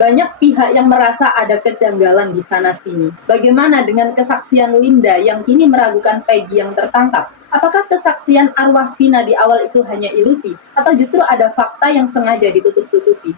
Banyak pihak yang merasa ada kejanggalan di sana-sini. Bagaimana dengan kesaksian Linda yang kini meragukan Peggy yang tertangkap? Apakah kesaksian arwah Vina di awal itu hanya ilusi, atau justru ada fakta yang sengaja ditutup-tutupi?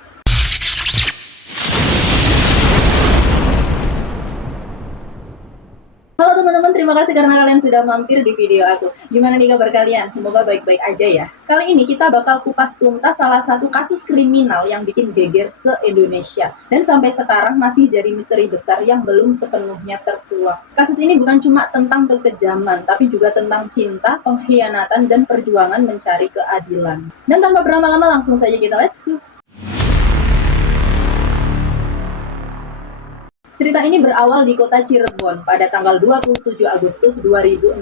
Halo teman-teman, terima kasih karena kalian sudah mampir di video aku. Gimana nih kabar kalian? Semoga baik-baik aja ya. Kali ini kita bakal kupas tuntas salah satu kasus kriminal yang bikin geger se-Indonesia. Dan sampai sekarang masih jadi misteri besar yang belum sepenuhnya terkuak. Kasus ini bukan cuma tentang kekejaman, tapi juga tentang cinta, pengkhianatan, dan perjuangan mencari keadilan. Dan tanpa berlama-lama langsung saja kita let's go. Cerita ini berawal di kota Cirebon pada tanggal 27 Agustus 2016.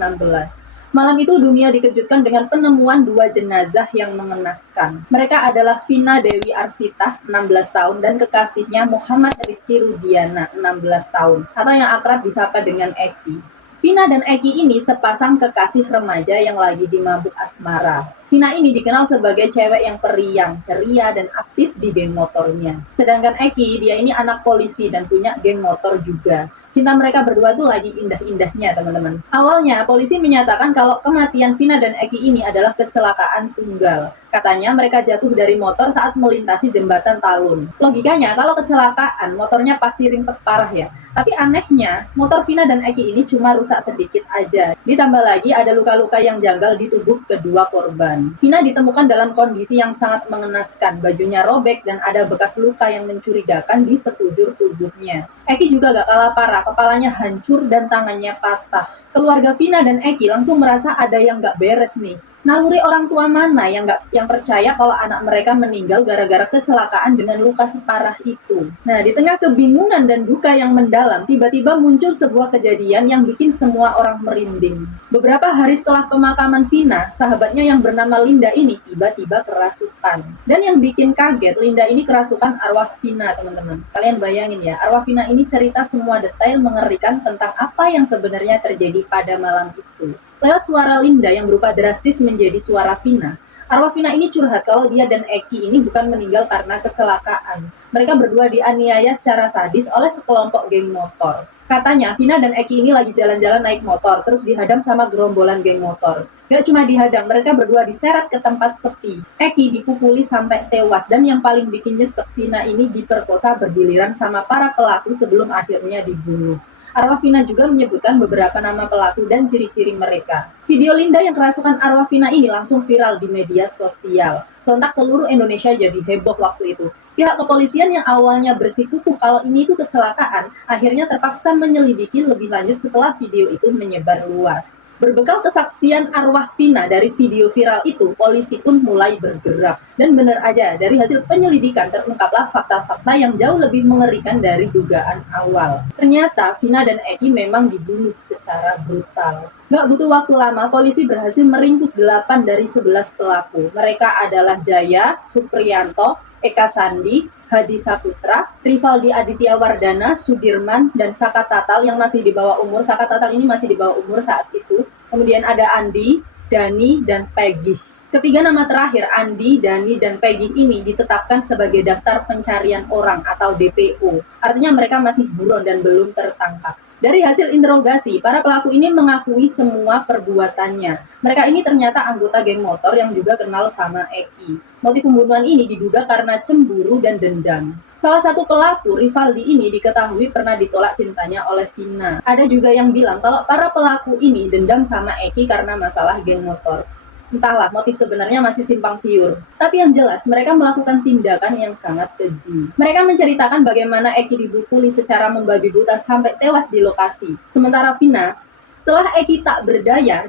Malam itu dunia dikejutkan dengan penemuan dua jenazah yang mengenaskan. Mereka adalah Vina Dewi Arsita, 16 tahun, dan kekasihnya Muhammad Rizky Rudiana, 16 tahun, atau yang akrab disapa dengan Eki. Vina dan Eki ini sepasang kekasih remaja yang lagi dimabuk asmara. Vina ini dikenal sebagai cewek yang periang, ceria, dan aktif di geng motornya. Sedangkan Eki, dia ini anak polisi dan punya geng motor juga. Cinta mereka berdua tuh lagi indah-indahnya, teman-teman. Awalnya, polisi menyatakan kalau kematian Vina dan Eki ini adalah kecelakaan tunggal. Katanya mereka jatuh dari motor saat melintasi jembatan Talun. Logikanya, kalau kecelakaan, motornya pasti ringsek parah ya. Tapi anehnya, motor Vina dan Eki ini cuma rusak sedikit aja. Ditambah lagi ada luka-luka yang janggal di tubuh kedua korban. Vina ditemukan dalam kondisi yang sangat mengenaskan. Bajunya robek dan ada bekas luka yang mencurigakan di sekujur tubuhnya. Eki juga gak kalah parah, kepalanya hancur dan tangannya patah. Keluarga Vina dan Eki langsung merasa ada yang gak beres nih. Naluri orang tua mana yang percaya kalau anak mereka meninggal gara-gara kecelakaan dengan luka separah itu? Nah, di tengah kebingungan dan duka yang mendalam, tiba-tiba muncul sebuah kejadian yang bikin semua orang merinding. Beberapa hari setelah pemakaman Vina, sahabatnya yang bernama Linda ini tiba-tiba kerasukan. Dan yang bikin kaget, Linda ini kerasukan arwah Vina, teman-teman. Kalian bayangin ya, arwah Vina ini cerita semua detail mengerikan tentang apa yang sebenarnya terjadi pada malam itu. Lewat suara Linda yang berubah drastis menjadi suara Vina, arwah Vina ini curhat kalau dia dan Eki ini bukan meninggal karena kecelakaan. Mereka berdua dianiaya secara sadis oleh sekelompok geng motor. Katanya, Vina dan Eki ini lagi jalan-jalan naik motor, terus dihadang sama gerombolan geng motor. Gak cuma dihadang, mereka berdua diseret ke tempat sepi. Eki dipukuli sampai tewas, dan yang paling bikin nyesek, Vina ini diperkosa bergiliran sama para pelaku sebelum akhirnya dibunuh. Arwah Vina juga menyebutkan beberapa nama pelaku dan ciri-ciri mereka. Video Linda yang kerasukan arwah Vina ini langsung viral di media sosial. Sontak seluruh Indonesia jadi heboh waktu itu. Pihak kepolisian yang awalnya bersikukuh kalau ini itu kecelakaan, akhirnya terpaksa menyelidiki lebih lanjut setelah video itu menyebar luas. Berbekal kesaksian arwah Vina dari video viral itu, polisi pun mulai bergerak. Dan benar aja, dari hasil penyelidikan terungkaplah fakta-fakta yang jauh lebih mengerikan dari dugaan awal. Ternyata Vina dan Eki memang dibunuh secara brutal. Gak butuh waktu lama, polisi berhasil meringkus 8 dari 11 pelaku. Mereka adalah Jaya, Supriyanto, Eka Sandi, Hadi Saputra, Rivaldi Aditya Wardana, Sudirman, dan Saka Tatal yang masih di bawah umur. Saka Tatal ini masih di bawah umur saat itu. Kemudian ada Andi, Dani, dan Peggy. Ketiga nama terakhir, Andi, Dani, dan Peggy ini ditetapkan sebagai daftar pencarian orang atau DPO. Artinya mereka masih buron dan belum tertangkap. Dari hasil interogasi, para pelaku ini mengakui semua perbuatannya. Mereka ini ternyata anggota geng motor yang juga kenal sama Eki. Motif pembunuhan ini diduga karena cemburu dan dendam. Salah satu pelaku, Rivaldi ini diketahui pernah ditolak cintanya oleh Vina. Ada juga yang bilang kalau para pelaku ini dendam sama Eki karena masalah geng motor. Entahlah, motif sebenarnya masih simpang siur. Tapi yang jelas, mereka melakukan tindakan yang sangat keji. Mereka menceritakan bagaimana Eki dibukuli secara membabi buta sampai tewas di lokasi. Sementara Vina, setelah Eki tak berdaya,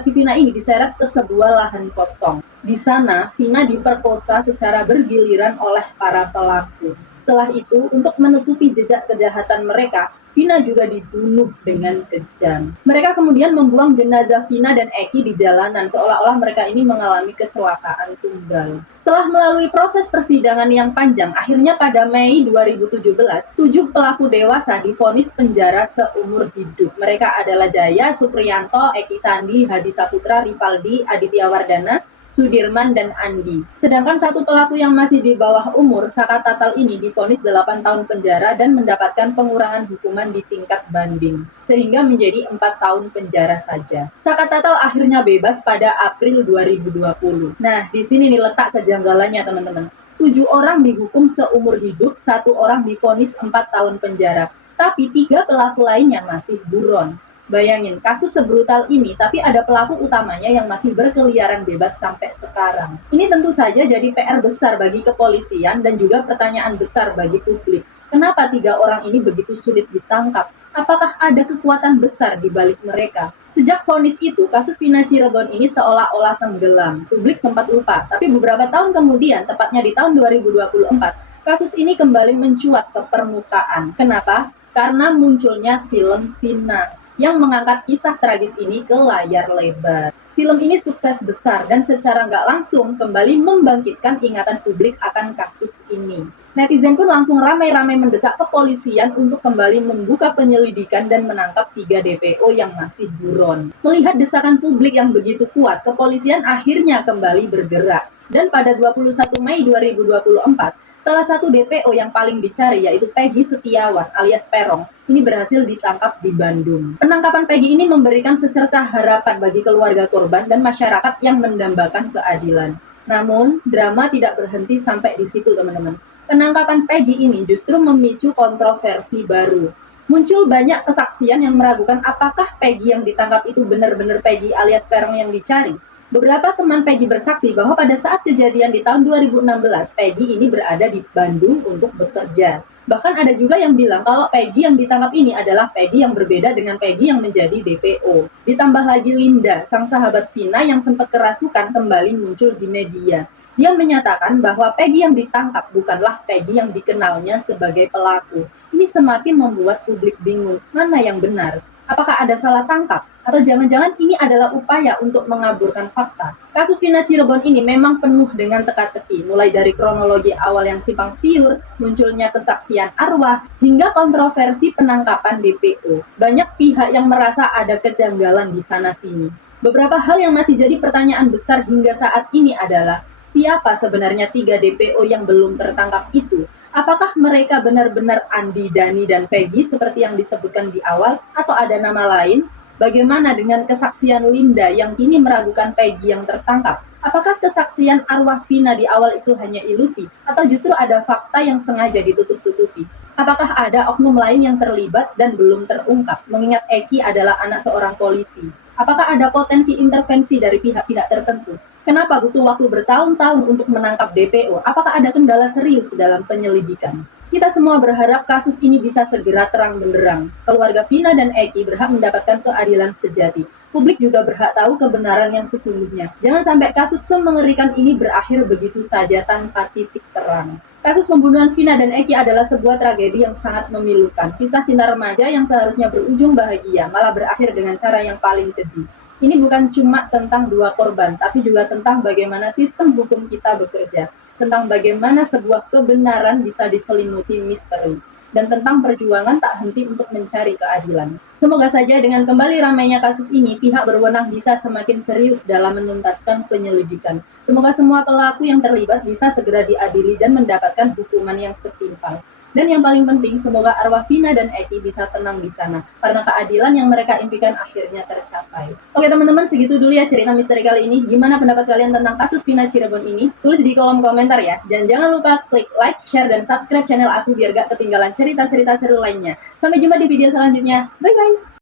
si Vina ini diseret ke sebuah lahan kosong. Di sana, Vina diperkosa secara bergiliran oleh para pelaku. Setelah itu, untuk menutupi jejak kejahatan mereka, Vina juga dibunuh dengan kejam. Mereka kemudian membuang jenazah Vina dan Eki di jalanan, seolah-olah mereka ini mengalami kecelakaan tunggal. Setelah melalui proses persidangan yang panjang, akhirnya pada Mei 2017, 7 pelaku dewasa divonis penjara seumur hidup. Mereka adalah Jaya, Supriyanto, Eki Sandi, Hadi Saputra, Rivaldi, Aditya Wardana, Sudirman, dan Andi. Sedangkan satu pelaku yang masih di bawah umur, Saka Tatal ini divonis 8 tahun penjara dan mendapatkan pengurangan hukuman di tingkat banding, sehingga menjadi 4 tahun penjara saja. Saka Tatal akhirnya bebas pada April 2020. Nah, di sini nih letak kejanggalannya teman-teman. 7 orang dihukum seumur hidup, 1 orang divonis 4 tahun penjara, tapi 3 pelaku lainnya masih buron. Bayangin, kasus sebrutal ini, tapi ada pelaku utamanya yang masih berkeliaran bebas sampai sekarang. Ini tentu saja jadi PR besar bagi kepolisian dan juga pertanyaan besar bagi publik. Kenapa 3 orang ini begitu sulit ditangkap? Apakah ada kekuatan besar di balik mereka? Sejak vonis itu, kasus Vina Cirebon ini seolah-olah tenggelam. Publik sempat lupa, tapi beberapa tahun kemudian, tepatnya di tahun 2024, kasus ini kembali mencuat ke permukaan. Kenapa? Karena munculnya film Vina yang mengangkat kisah tragis ini ke layar lebar. Film ini sukses besar dan secara nggak langsung kembali membangkitkan ingatan publik akan kasus ini. Netizen pun langsung ramai-ramai mendesak kepolisian untuk kembali membuka penyelidikan dan menangkap 3 DPO yang masih buron. Melihat desakan publik yang begitu kuat, kepolisian akhirnya kembali bergerak. Dan pada 21 Mei 2024, salah satu DPO yang paling dicari yaitu Peggy Setiawan alias Perong ini berhasil ditangkap di Bandung. Penangkapan Peggy ini memberikan secercah harapan bagi keluarga korban dan masyarakat yang mendambakan keadilan. Namun, drama tidak berhenti sampai di situ, teman-teman. Penangkapan Peggy ini justru memicu kontroversi baru. Muncul banyak kesaksian yang meragukan apakah Peggy yang ditangkap itu benar-benar Peggy alias Perong yang dicari. Beberapa teman Peggy bersaksi bahwa pada saat kejadian di tahun 2016, Peggy ini berada di Bandung untuk bekerja. Bahkan ada juga yang bilang kalau Peggy yang ditangkap ini adalah Peggy yang berbeda dengan Peggy yang menjadi DPO. Ditambah lagi Linda, sang sahabat Vina yang sempat kerasukan, kembali muncul di media. Dia menyatakan bahwa Peggy yang ditangkap bukanlah Peggy yang dikenalnya sebagai pelaku. Ini semakin membuat publik bingung, mana yang benar? Apakah ada salah tangkap? Atau jangan-jangan ini adalah upaya untuk mengaburkan fakta? Kasus Vina Cirebon ini memang penuh dengan teka-teki, mulai dari kronologi awal yang simpang siur, munculnya kesaksian arwah, hingga kontroversi penangkapan DPO. Banyak pihak yang merasa ada kejanggalan di sana-sini. Beberapa hal yang masih jadi pertanyaan besar hingga saat ini adalah, siapa sebenarnya 3 DPO yang belum tertangkap itu? Apakah mereka benar-benar Andi, Dani, dan Peggy seperti yang disebutkan di awal, atau ada nama lain? Bagaimana dengan kesaksian Linda yang kini meragukan Peggy yang tertangkap? Apakah kesaksian arwah Vina di awal itu hanya ilusi, atau justru ada fakta yang sengaja ditutup-tutupi? Apakah ada oknum lain yang terlibat dan belum terungkap, mengingat Eki adalah anak seorang polisi? Apakah ada potensi intervensi dari pihak-pihak tertentu? Kenapa butuh waktu bertahun-tahun untuk menangkap DPO? Apakah ada kendala serius dalam penyelidikan? Kita semua berharap kasus ini bisa segera terang benderang. Keluarga Vina dan Eki berhak mendapatkan keadilan sejati. Publik juga berhak tahu kebenaran yang sesungguhnya. Jangan sampai kasus semengerikan ini berakhir begitu saja tanpa titik terang. Kasus pembunuhan Vina dan Eki adalah sebuah tragedi yang sangat memilukan. Kisah cinta remaja yang seharusnya berujung bahagia malah berakhir dengan cara yang paling keji. Ini bukan cuma tentang 2 korban, tapi juga tentang bagaimana sistem hukum kita bekerja, tentang bagaimana sebuah kebenaran bisa diselimuti misteri, dan tentang perjuangan tak henti untuk mencari keadilan. Semoga saja dengan kembali ramainya kasus ini, pihak berwenang bisa semakin serius dalam menuntaskan penyelidikan. Semoga semua pelaku yang terlibat bisa segera diadili dan mendapatkan hukuman yang setimpal. Dan yang paling penting, semoga arwah Vina dan Eki bisa tenang di sana, karena keadilan yang mereka impikan akhirnya tercapai. Oke teman-teman, segitu dulu ya cerita misteri kali ini. Gimana pendapat kalian tentang kasus Vina Cirebon ini? Tulis di kolom komentar ya. Dan jangan lupa klik like, share, dan subscribe channel aku biar gak ketinggalan cerita-cerita seru lainnya. Sampai jumpa di video selanjutnya. Bye-bye!